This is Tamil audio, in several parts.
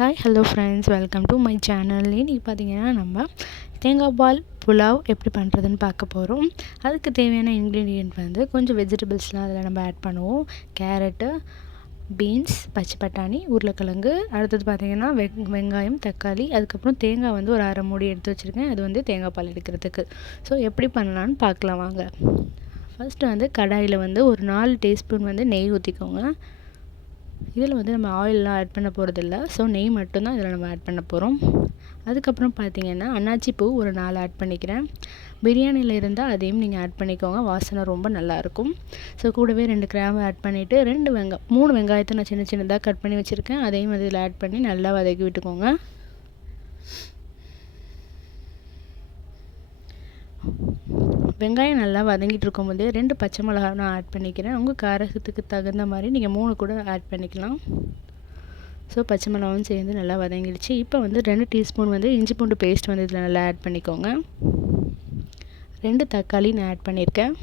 Hi hello friends welcome to my channel இன்றைக்கி பார்த்தீங்கன்னா நம்ம தேங்காய் பால் புலாவ் எப்படி பண்ணுறதுன்னு பார்க்க போகிறோம் அதுக்கு தேவையான இன்க்ரீடியன்ட் வந்து கொஞ்சம் வெஜிடபிள்ஸ்லாம் அதில் நம்ம ஆட் பண்ணுவோம். கேரட்டு பீன்ஸ் பச்சை பட்டாணி உருளைக்கிழங்கு அடுத்தது பார்த்திங்கன்னா வெ வெங்காயம் தக்காளி அதுக்கப்புறம் தேங்காய் வந்து ஒரு அரை மூடி எடுத்து வச்சுருக்கேன். அது வந்து தேங்காய் பால் எடுக்கிறதுக்கு. ஸோ எப்படி பண்ணலான்னு பார்க்கலாம் வாங்க. ஃபஸ்ட்டு வந்து கடாயில் வந்து ஒரு நாலு டீஸ்பூன் வந்து நெய் ஊற்றிக்கோங்க இதில் வந்து நம்ம ஆயிலெலாம் ஆட் பண்ண போகிறதில்ல ஸோ நெய் மட்டும்தான் இதில் நம்ம ஆட் பண்ண போகிறோம் அதுக்கப்புறம் பார்த்திங்கன்னா அன்னாச்சி பூ ஒரு நாலு ஆட் பண்ணிக்கிறேன். பிரியாணியில் இருந்தால் அதையும் நீங்கள் ஆட் பண்ணிக்கோங்க. வாசனை ரொம்ப நல்லாயிருக்கும் ஸோ கூடவே ரெண்டு கிராம்பு ஆட் பண்ணிவிட்டு ரெண்டு வெங்காயம் மூணு வெங்காயத்தை நான் சின்ன சின்னதாக கட் பண்ணி வச்சுருக்கேன். அதையும் இதில் ஆட் பண்ணி நல்லா வதக்கி விட்டுக்கோங்க. வெங்காயம் நல்லா வதங்கிட்டு இருக்கும்போது ரெண்டு பச்சை மிளகா நான் ஆட் பண்ணிக்கிறேன். உங்கள் காரத்துக்கு தகுந்த மாதிரி நீங்கள் மூணு கூட ஆட் பண்ணிக்கலாம். ஸோ பச்சை மிளகாவும் சேர்ந்து நல்லா வதங்கிடுச்சு. இப்போ வந்து ரெண்டு டீஸ்பூன் வந்து இஞ்சி பூண்டு பேஸ்ட் வந்து இதில் நல்லா ஆட் பண்ணிக்கோங்க. ரெண்டு தக்காளி நான் ஆட் பண்ணியிருக்கேன்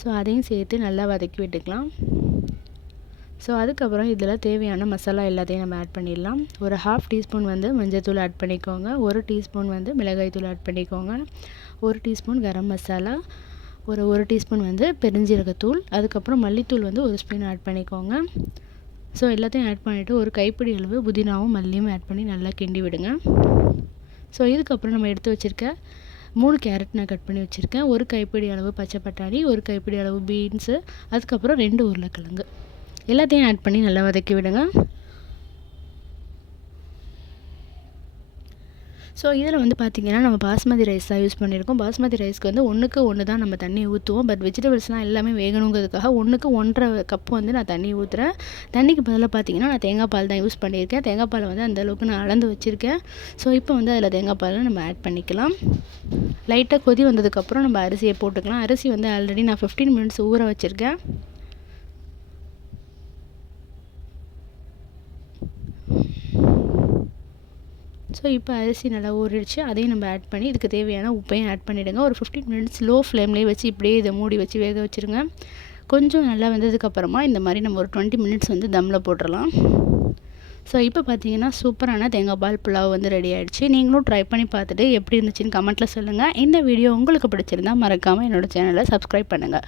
ஸோ அதையும் சேர்த்து நல்லா வதக்கி விட்டுக்கலாம். ஸோ அதுக்கப்புறம் இதில் தேவையான மசாலா எல்லாத்தையும் நம்ம ஆட் பண்ணிடலாம். ஒரு ஹாஃப் டீஸ்பூன் வந்து மஞ்சள் தூள் ஆட் பண்ணிக்கோங்க. ஒரு டீஸ்பூன் வந்து மிளகாய் தூள் ஆட் பண்ணிக்கோங்க. ஒரு டீஸ்பூன் கரம் மசாலா ஒரு ஒரு டீஸ்பூன் வந்து பெருஞ்சீரகத்தூள் அதுக்கப்புறம் மல்லித்தூள் வந்து ஒரு ஸ்பூன் ஆட் பண்ணிக்கோங்க. ஸோ எல்லாத்தையும் ஆட் பண்ணிவிட்டு ஒரு கைப்பிடி அளவு புதினாவும் மல்லியும் ஆட் பண்ணி நல்லா கிண்டி விடுங்க. ஸோ இதுக்கப்புறம் நம்ம எடுத்து வச்சுருக்க மூணு கேரட் நான் கட் பண்ணி வச்சுருக்கேன். ஒரு கைப்பிடி அளவு பச்சை பட்டாணி ஒரு கைப்பிடி அளவு பீன்ஸு அதுக்கப்புறம் ரெண்டு உருளைக்கிழங்கு. எல்லாத்தையும் ஆட் பண்ணி நல்லா வதக்கி விடுங்க. ஸோ இதில் வந்து பார்த்திங்கன்னா நம்ம பாஸ்மதி ரைஸ் தான் யூஸ் பண்ணியிருக்கோம். பாஸ்மதி ரைஸ்க்கு வந்து ஒன்றுக்கு ஒன்று தான் நம்ம தண்ணி ஊற்றுவோம் பட் வெஜிடபிள்ஸ்லாம் எல்லாமே வேகணுங்கிறதுக்காக ஒன்றுக்கு ஒன்றரை கப்பு வந்து நான் தண்ணி ஊற்றுறேன் தண்ணிக்கு பதிலாக பார்த்திங்கன்னா நான் தேங்காய் பால் தான் யூஸ் பண்ணியிருக்கேன். தேங்காய் பால் வந்து அந்தளவுக்கு நான் அளந்து வச்சுருக்கேன். ஸோ இப்போ வந்து அதில் தேங்காய் பாலை நம்ம ஆட் பண்ணிக்கலாம். லைட்டாக கொதி வந்ததுக்கப்புறம் நம்ம அரிசியை போட்டுக்கலாம். அரிசி வந்து ஆல்ரெடி நான் ஃபிஃப்டீன் மினிட்ஸ் ஊற வச்சுருக்கேன். ஸோ இப்போ அரிசி நல்லா ஊறிடுச்சு. அதையும் நம்ம ஆட் பண்ணி இதுக்கு தேவையான உப்பையும் ஆட் பண்ணிவிடுங்க ஒரு ஃபிஃப்டீன் மினிட்ஸ் லோ ஃப்ளேம்லேயே வச்சு இப்படியே இதை மூடி வச்சு வேக வச்சுருங்க. கொஞ்சம் நல்லா வெந்ததுக்கப்புறமா இந்த மாதிரி நம்ம ஒரு டுவெண்ட்டி மினிட்ஸ் வந்து தம்மில் போட்டுடலாம் ஸோ இப்போ பார்த்தீங்கன்னா சூப்பரான தேங்காய் பால் புலாவ் வந்து ரெடி ஆகிடுச்சு நீங்களும் ட்ரை பண்ணி பார்த்துட்டு எப்படி இருந்துச்சுன்னு கமெண்ட்டில் சொல்லுங்கள் இந்த வீடியோ உங்களுக்கு பிடிச்சிருந்தா மறக்காமல் என்னோடய சேனலை சப்ஸ்கிரைப் பண்ணுங்கள்